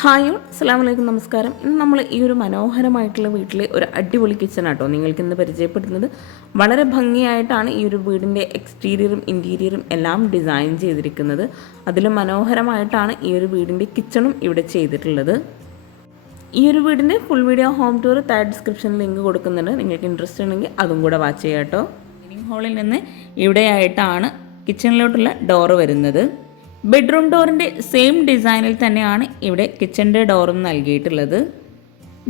Hi അസ്സലാമു അലൈക്കും നമസ്കാരം. ഇന്ന് നമ്മൾ ഈ ഒരു മനോഹരമായിട്ടുള്ള വീട്ടിലെ ഒരു അടിപൊളി കിച്ചണാട്ടോ നിങ്ങൾക്ക് ഇന്ന് പരിചയപ്പെടുന്നത്. വളരെ ഭംഗിയായിട്ടാണ് ഈ ഒരു വീടിൻ്റെ എക്സ്റ്റീരിയറും ഇൻറ്റീരിയറും എല്ലാം ഡിസൈൻ ചെയ്തിരിക്കുന്നത്. അതിലും മനോഹരമായിട്ടാണ് ഈ ഒരു വീടിൻ്റെ കിച്ചണും ഇവിടെ ചെയ്തിട്ടുള്ളത്. ഈ ഒരു വീടിൻ്റെ ഫുൾ വീഡിയോ ഹോം ടൂർ താഴെ ഡിസ്ക്രിപ്ഷനിൽ ലിങ്ക് കൊടുക്കുന്നുണ്ട്. നിങ്ങൾക്ക് ഇൻട്രസ്റ്റ് ഉണ്ടെങ്കിൽ അതും കൂടെ വാച്ച് ചെയ്യാം കേട്ടോ. ഡൈനിങ് ഹാളിൽ നിന്ന് ഇവിടെയായിട്ടാണ് കിച്ചണിലോട്ടുള്ള ഡോറ് വരുന്നത്. ബെഡ്റൂം ഡോറിൻ്റെ സെയിം ഡിസൈനിൽ തന്നെയാണ് ഇവിടെ കിച്ചൻ്റെ ഡോറും നൽകിയിട്ടുള്ളത്.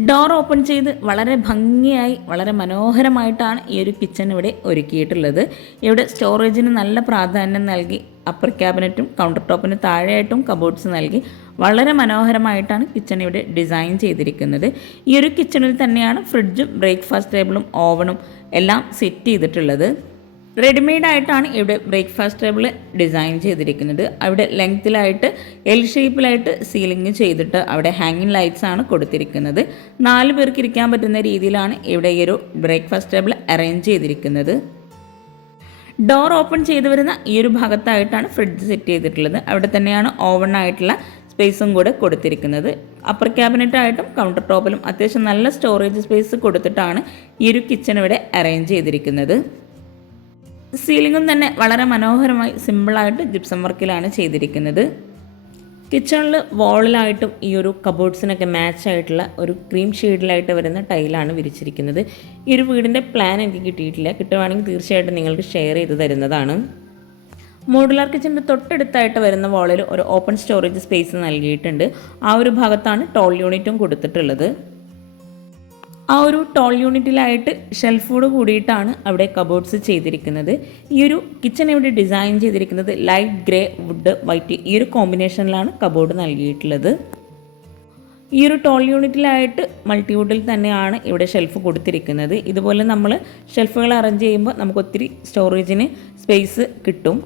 ഡോർ ഓപ്പൺ ചെയ്ത് വളരെ ഭംഗിയായി വളരെ മനോഹരമായിട്ടാണ് ഈ ഒരു കിച്ചൺ ഇവിടെ ഒരുക്കിയിട്ടുള്ളത്. ഇവിടെ സ്റ്റോറേജിന് നല്ല പ്രാധാന്യം നൽകി അപ്പർ ക്യാബിനറ്റും കൗണ്ടർ ടോപ്പിന് താഴെയായിട്ടും കബോർഡ്സ് നൽകി വളരെ മനോഹരമായിട്ടാണ് കിച്ചൺ ഇവിടെ ഡിസൈൻ ചെയ്തിരിക്കുന്നത്. ഈ ഒരു കിച്ചണിൽ തന്നെയാണ് ഫ്രിഡ്ജും ബ്രേക്ക്ഫാസ്റ്റ് ടേബിളും ഓവനും എല്ലാം സെറ്റ് ചെയ്തിട്ടുള്ളത്. റെഡിമെയ്ഡായിട്ടാണ് ഇവിടെ ബ്രേക്ക്ഫാസ്റ്റ് ടേബിൾ ഡിസൈൻ ചെയ്തിരിക്കുന്നത്. അവിടെ ലെങ്ത്തിലായിട്ട് എൽ ഷേപ്പിലായിട്ട് സീലിംഗ് ചെയ്തിട്ട് അവിടെ ഹാങ്ങിങ് ലൈറ്റ്സ് ആണ് കൊടുത്തിരിക്കുന്നത്. 4 പേർക്ക് ഇരിക്കാൻ പറ്റുന്ന രീതിയിലാണ് ഇവിടെ ഈ ഒരു ബ്രേക്ക്ഫാസ്റ്റ് ടേബിൾ അറേഞ്ച് ചെയ്തിരിക്കുന്നത്. ഡോർ ഓപ്പൺ ചെയ്ത് വരുന്ന ഈ ഒരു ഭാഗത്തായിട്ടാണ് ഫ്രിഡ്ജ് സെറ്റ് ചെയ്തിട്ടുള്ളത്. അവിടെ തന്നെയാണ് ഓവനായിട്ടുള്ള സ്പേസും കൂടെ കൊടുത്തിരിക്കുന്നത്. അപ്പർ ക്യാബിനറ്റായിട്ടും കൗണ്ടർ ടോപ്പിലും അത്യാവശ്യം നല്ല സ്റ്റോറേജ് സ്പേസ് കൊടുത്തിട്ടാണ് ഈ ഒരു കിച്ചൺ ഇവിടെ അറേഞ്ച് ചെയ്തിരിക്കുന്നത്. സീലിംഗും തന്നെ വളരെ മനോഹരമായി സിമ്പിളായിട്ട് ജിപ്സം വർക്കിലാണ് ചെയ്തിരിക്കുന്നത്. കിച്ചണിൽ വാളിലായിട്ടും ഈ ഒരു കബോർഡ്സിനൊക്കെ മാച്ച് ആയിട്ടുള്ള ഒരു ക്രീം ഷെയ്ഡിലായിട്ട് വരുന്ന ടൈലാണ് വിരിച്ചിരിക്കുന്നത്. ഈ ഒരു വീടിൻ്റെ പ്ലാൻ എനിക്ക് കിട്ടിയിട്ടില്ല. കിട്ടുവാണെങ്കിൽ തീർച്ചയായിട്ടും നിങ്ങൾക്ക് ഷെയർ ചെയ്ത് തരുന്നതാണ്. മോഡുലാർ കിച്ചൻ്റെ തൊട്ടടുത്തായിട്ട് വരുന്ന വാളിൽ ഒരു ഓപ്പൺ സ്റ്റോറേജ് സ്പേസ് നൽകിയിട്ടുണ്ട്. ആ ഒരു ഭാഗത്താണ് ടോൾ യൂണിറ്റും കൊടുത്തിട്ടുള്ളത്. ആ ഒരു ടോൾ യൂണിറ്റിലായിട്ട് ഷെൽഫോട് കൂടിയിട്ടാണ് അവിടെ കബോർഡ്സ് ചെയ്തിരിക്കുന്നത്. ഈ ഒരു കിച്ചൺ ഇവിടെ ഡിസൈൻ ചെയ്തിരിക്കുന്നത് ലൈറ്റ് ഗ്രേ വുഡ് വൈറ്റ് ഈ ഒരു കോമ്പിനേഷനിലാണ് കബോർഡ് നൽകിയിട്ടുള്ളത്. ഈ ഒരു ടോൾ യൂണിറ്റിലായിട്ട് മൾട്ടിവുഡിൽ തന്നെയാണ് ഇവിടെ ഷെൽഫ് കൊടുത്തിരിക്കുന്നത്. ഇതുപോലെ നമ്മൾ ഷെൽഫുകൾ അറേഞ്ച് ചെയ്യുമ്പോൾ നമുക്ക് ഒത്തിരി സ്റ്റോറേജിന് സ്പേസ് കിട്ടും.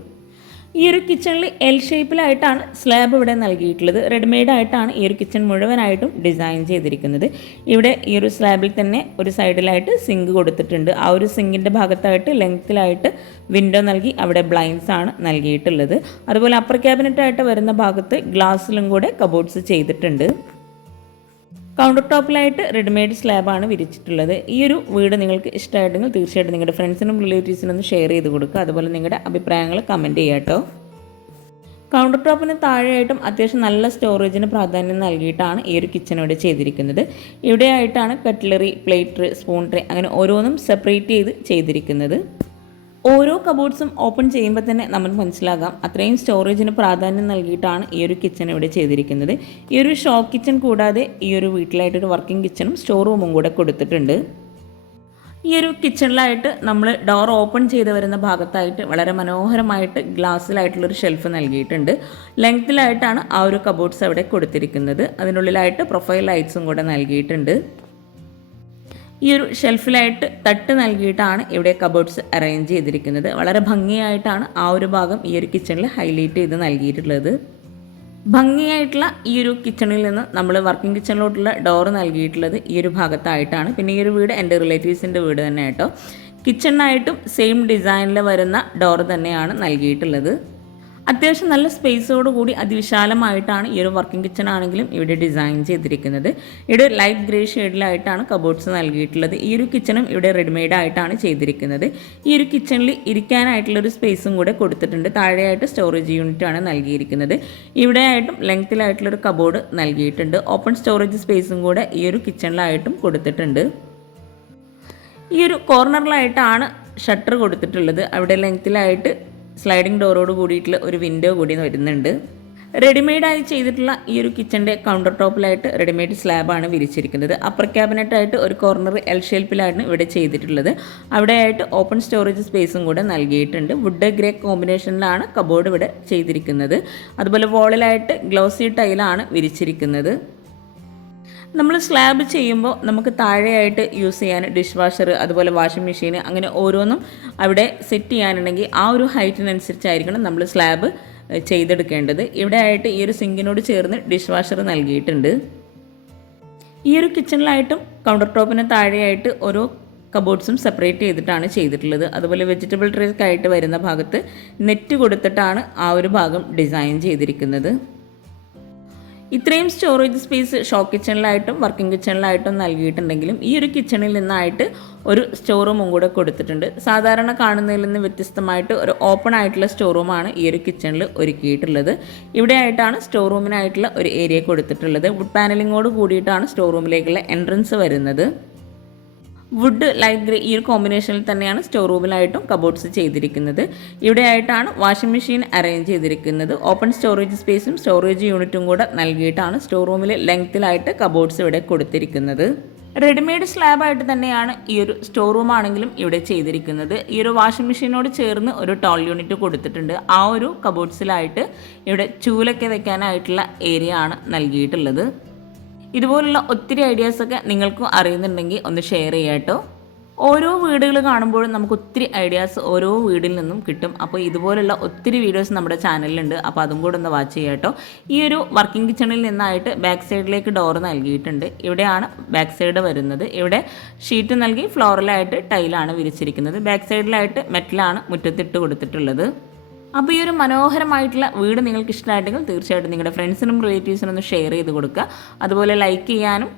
ഈ ഒരു കിച്ചണിൽ എൽ ഷേപ്പിലായിട്ടാണ് സ്ലാബ് ഇവിടെ നൽകിയിട്ടുള്ളത്. റെഡിമെയ്ഡായിട്ടാണ് ഈ ഒരു കിച്ചൺ മുഴുവനായിട്ടും ഡിസൈൻ ചെയ്തിരിക്കുന്നത്. ഇവിടെ ഈ ഒരു സ്ലാബിൽ തന്നെ ഒരു സൈഡിലായിട്ട് സിങ്ക് കൊടുത്തിട്ടുണ്ട്. ആ ഒരു സിങ്കിൻ്റെ ഭാഗത്തായിട്ട് ലെങ്ത്തിലായിട്ട് വിൻഡോ നൽകി അവിടെ ബ്ലൈൻഡ്സ് ആണ് നൽകിയിട്ടുള്ളത്. അതുപോലെ അപ്പർ ക്യാബിനറ്റായിട്ട് വരുന്ന ഭാഗത്ത് ഗ്ലാസ്സിലും കൂടെ കബോർഡ്സ് ചെയ്തിട്ടുണ്ട്. കൗണ്ടർ ടോപ്പിലായിട്ട് റെഡിമെയ്ഡ് സ്ലാബാണ് വിരിച്ചിട്ടുള്ളത്. ഈ ഒരു വീട് നിങ്ങൾക്ക് ഇഷ്ടമായിട്ടെങ്കിൽ തീർച്ചയായിട്ടും നിങ്ങളുടെ ഫ്രണ്ട്സിനും റിലേറ്റീവ്സിനും ഒന്ന് ഷെയർ ചെയ്ത് കൊടുക്കുക. അതുപോലെ നിങ്ങളുടെ അഭിപ്രായങ്ങൾ കമൻറ്റ് ചെയ്യുക കേട്ടോ. കൗണ്ടർ ടോപ്പിന് താഴെയായിട്ടും അത്യാവശ്യം നല്ല സ്റ്റോറേജിന് പ്രാധാന്യം നൽകിയിട്ടാണ് ഈ ഒരു കിച്ചൺ ഇവിടെ ചെയ്തിരിക്കുന്നത്. ഇവിടെയായിട്ടാണ് കട്ട്ലറി, പ്ലേറ്റ്, സ്പൂൺ ട്രേ അങ്ങനെ ഓരോന്നും സെപ്പറേറ്റ് ചെയ്തിരിക്കുന്നത്. ഓരോ കബോർഡ്സും ഓപ്പൺ ചെയ്യുമ്പോൾ തന്നെ നമുക്ക് മനസ്സിലാകാം അത്രയും സ്റ്റോറേജിന് പ്രാധാന്യം നൽകിയിട്ടാണ് ഈ ഒരു കിച്ചൺ ഇവിടെ ചെയ്തിരിക്കുന്നത്. ഈ ഒരു ഷോ കിച്ചൺ കൂടാതെ ഈ ഒരു വീട്ടിലായിട്ടൊരു വർക്കിംഗ് കിച്ചണും സ്റ്റോർ റൂമും കൂടെ കൊടുത്തിട്ടുണ്ട്. ഈ ഒരു കിച്ചണിലായിട്ട് നമ്മൾ ഡോർ ഓപ്പൺ ചെയ്ത് വരുന്ന ഭാഗത്തായിട്ട് വളരെ മനോഹരമായിട്ട് ഗ്ലാസ്സിലായിട്ടുള്ളൊരു ഷെൽഫ് നൽകിയിട്ടുണ്ട്. ലെങ്ത്തിലായിട്ടാണ് ആ ഒരു കബോർഡ്സ് അവിടെ കൊടുത്തിരിക്കുന്നത്. അതിനുള്ളിലായിട്ട് പ്രൊഫൈൽ ലൈറ്റ്സും കൂടെ നൽകിയിട്ടുണ്ട്. ഈ ഒരു ഷെൽഫിലായിട്ട് തട്ട് നൽകിയിട്ടാണ് ഇവിടെ കബോർഡ്സ് അറേഞ്ച് ചെയ്തിരിക്കുന്നത്. വളരെ ഭംഗിയായിട്ടാണ് ആ ഒരു ഭാഗം ഈ ഒരു കിച്ചണിൽ ഹൈലൈറ്റ് ചെയ്ത് നൽകിയിട്ടുള്ളത്. ഭംഗിയായിട്ടുള്ള ഈ ഒരു കിച്ചണിൽ നിന്ന് നമ്മൾ വർക്കിംഗ് കിച്ചണിലോട്ടുള്ള ഡോറ് നൽകിയിട്ടുള്ളത് ഈ ഒരു ഭാഗത്തായിട്ടാണ്. പിന്നെ ഈ ഒരു വീട് എൻ്റെ റിലേറ്റീവ്സിൻ്റെ വീട് തന്നെ കേട്ടോ. കിച്ചണിനായിട്ടും സെയിം ഡിസൈനിൽ വരുന്ന ഡോറ് തന്നെയാണ് നൽകിയിട്ടുള്ളത്. അത്യാവശ്യം നല്ല സ്പേസോട് കൂടി അതിവിശാലമായിട്ടാണ് ഈ ഒരു വർക്കിംഗ് കിച്ചൺ ആണെങ്കിലും ഇവിടെ ഡിസൈൻ ചെയ്തിരിക്കുന്നത്. ഇവിടെ ലൈറ്റ് ഗ്രേ ഷെയ്ഡിലായിട്ടാണ് കബോർഡ്സ് നൽകിയിട്ടുള്ളത്. ഈ ഒരു കിച്ചണും ഇവിടെ റെഡിമെയ്ഡ് ആയിട്ടാണ് ചെയ്തിരിക്കുന്നത്. ഈ ഒരു കിച്ചണിൽ ഇരിക്കാനായിട്ടുള്ളൊരു സ്പേസും കൂടെ കൊടുത്തിട്ടുണ്ട്. താഴെയായിട്ട് സ്റ്റോറേജ് യൂണിറ്റ് ആണ് നൽകിയിരിക്കുന്നത്. ഇവിടെയായിട്ടും ലെങ്ത്തിലായിട്ടുള്ളൊരു കബോർഡ് നൽകിയിട്ടുണ്ട്. ഓപ്പൺ സ്റ്റോറേജ് സ്പേസും കൂടെ ഈ ഒരു കിച്ചണിലായിട്ടും കൊടുത്തിട്ടുണ്ട്. ഈ ഒരു കോർണറിലായിട്ടാണ് ഷട്ടർ കൊടുത്തിട്ടുള്ളത്. അവിടെ ലെങ്ത്തിലായിട്ട് സ്ലൈഡിംഗ് ഡോറോട് കൂടിയിട്ടുള്ള ഒരു വിൻഡോ കൂടി വരുന്നുണ്ട്. റെഡിമെയ്ഡായി ചെയ്തിട്ടുള്ള ഈ ഒരു കിച്ചൻ്റെ കൗണ്ടർ ടോപ്പിലായിട്ട് റെഡിമെയ്ഡ് സ്ലാബാണ് വിരിച്ചിരിക്കുന്നത്. അപ്പർ ക്യാബിനറ്റായിട്ട് ഒരു കോർണർ എൽ ഷേപ്പിലാണ് ഇവിടെ ചെയ്തിട്ടുള്ളത്. അവിടെയായിട്ട് ഓപ്പൺ സ്റ്റോറേജ് സ്പേസും കൂടെ നൽകിയിട്ടുണ്ട്. വുഡ് ഗ്രേ കോമ്പിനേഷനിലാണ് കബോർഡ് ഇവിടെ ചെയ്തിരിക്കുന്നത്. അതുപോലെ വോളിലായിട്ട് ഗ്ലോസി ടൈലാണ് വിരിച്ചിരിക്കുന്നത്. നമ്മൾ സ്ലാബ് ചെയ്യുമ്പോൾ നമുക്ക് താഴെയായിട്ട് യൂസ് ചെയ്യാൻ ഡിഷ് വാഷർ, അതുപോലെ വാഷിംഗ് മെഷീൻ അങ്ങനെ ഓരോന്നും അവിടെ സെറ്റ് ചെയ്യാനുണ്ടെങ്കിൽ ആ ഒരു ഹൈറ്റിനനുസരിച്ചായിരിക്കണം നമ്മൾ സ്ലാബ് ചെയ്തെടുക്കേണ്ടത്. ഇവിടെ ആയിട്ട് ഈ ഒരു സിങ്കിനോട് ചേർന്ന് ഡിഷ് വാഷർ നൽകിയിട്ടുണ്ട്. ഈ ഒരു കിച്ചണിലായിട്ടും കൗണ്ടർ ടോപ്പിന് താഴെയായിട്ട് ഓരോ കബോർഡ്സും സെപ്പറേറ്റ് ചെയ്തിട്ടാണ് ചെയ്തിട്ടുള്ളത്. അതുപോലെ വെജിറ്റബിൾ ട്രേക്ക് ആയിട്ട് വരുന്ന ഭാഗത്ത് നെറ്റ് കൊടുത്തിട്ടാണ് ആ ഒരു ഭാഗം ഡിസൈൻ ചെയ്തിരിക്കുന്നത്. ഇത്രയും സ്റ്റോറേജ് സ്പേസ് ഷോ കിച്ചണിലായിട്ടും വർക്കിംഗ് കിച്ചണിലായിട്ടും നൽകിയിട്ടുണ്ടെങ്കിലും ഈ ഒരു കിച്ചണിൽ നിന്നായിട്ട് ഒരു സ്റ്റോർ റൂമും കൂടെ കൊടുത്തിട്ടുണ്ട്. സാധാരണ കാണുന്നതിൽ നിന്ന് വ്യത്യസ്തമായിട്ട് ഒരു ഓപ്പൺ ആയിട്ടുള്ള സ്റ്റോർ റൂമാണ് ഈ ഒരു കിച്ചണിൽ ഒരുക്കിയിട്ടുള്ളത്. ഇവിടെ ആയിട്ടാണ് സ്റ്റോർ റൂമിനായിട്ടുള്ള ഒരു ഏരിയ കൊടുത്തിട്ടുള്ളത്. വുഡ് പാനലിങ്ങോട് കൂടിയിട്ടാണ് സ്റ്റോർ റൂമിലേക്കുള്ള എൻട്രൻസ് വരുന്നത്. വുഡ് ലൈറ്റ് ഗ്രേ ഈ ഒരു കോമ്പിനേഷനിൽ തന്നെയാണ് സ്റ്റോർ റൂമിലായിട്ടും കബോർഡ്സ് ചെയ്തിരിക്കുന്നത്. ഇവിടെ ആയിട്ടാണ് വാഷിംഗ് മെഷീൻ അറേഞ്ച് ചെയ്തിരിക്കുന്നത്. ഓപ്പൺ സ്റ്റോറേജ് സ്പേസും സ്റ്റോറേജ് യൂണിറ്റും കൂടെ നൽകിയിട്ടാണ് സ്റ്റോർ റൂമിൽ ലെങ്ത്തിലായിട്ട് കബോർഡ്സ് ഇവിടെ കൊടുത്തിരിക്കുന്നത്. റെഡിമെയ്ഡ് സ്ലാബായിട്ട് തന്നെയാണ് ഈ ഒരു സ്റ്റോർ റൂം ആണെങ്കിലും ഇവിടെ ചെയ്തിരിക്കുന്നത്. ഈ ഒരു വാഷിംഗ് മെഷീനോട് ചേർന്ന് ഒരു ടോൾ യൂണിറ്റ് കൊടുത്തിട്ടുണ്ട്. ആ ഒരു കബോർഡ്സിലായിട്ട് ഇവിടെ ചൂലൊക്കെ വെക്കാനായിട്ടുള്ള ഏരിയ ആണ് നൽകിയിട്ടുള്ളത്. ഇതുപോലുള്ള ഒത്തിരി ഐഡിയാസൊക്കെ നിങ്ങൾക്കും അറിയുന്നുണ്ടെങ്കിൽ ഒന്ന് ഷെയർ ചെയ്യാം കേട്ടോ. ഓരോ വീടുകൾ കാണുമ്പോഴും നമുക്ക് ഒത്തിരി ഐഡിയാസ് ഓരോ വീടിൽ നിന്നും കിട്ടും. അപ്പോൾ ഇതുപോലുള്ള ഒത്തിരി വീഡിയോസ് നമ്മുടെ ചാനലിലുണ്ട്. അപ്പോൾ അതും കൂടെ ഒന്ന് വാച്ച് ചെയ്യാം കേട്ടോ. ഈ ഒരു വർക്കിംഗ് കിച്ചണിൽ നിന്നായിട്ട് ബാക്ക് സൈഡിലേക്ക് ഡോർ നൽകിയിട്ടുണ്ട്. ഇവിടെയാണ് ബാക്ക് സൈഡ് വരുന്നത്. ഇവിടെ ഷീറ്റ് നൽകി ഫ്ലോറിലായിട്ട് ടൈലാണ് വിരിച്ചിരിക്കുന്നത്. ബാക്ക് സൈഡിലായിട്ട് മെറ്റലാണ് മുറ്റത്തിട്ട് കൊടുത്തിട്ടുള്ളത്. അപ്പോൾ ഈ ഒരു മനോഹരമായിട്ടുള്ള വീട് നിങ്ങൾക്ക് ഇഷ്ടമായിട്ടെങ്കിൽ തീർച്ചയായിട്ടും നിങ്ങളുടെ ഫ്രണ്ട്സിനും റിലേറ്റീവ്സിനും ഒന്ന് ഷെയർ ചെയ്ത് കൊടുക്കുക. അതുപോലെ ലൈക്ക് ചെയ്യാനും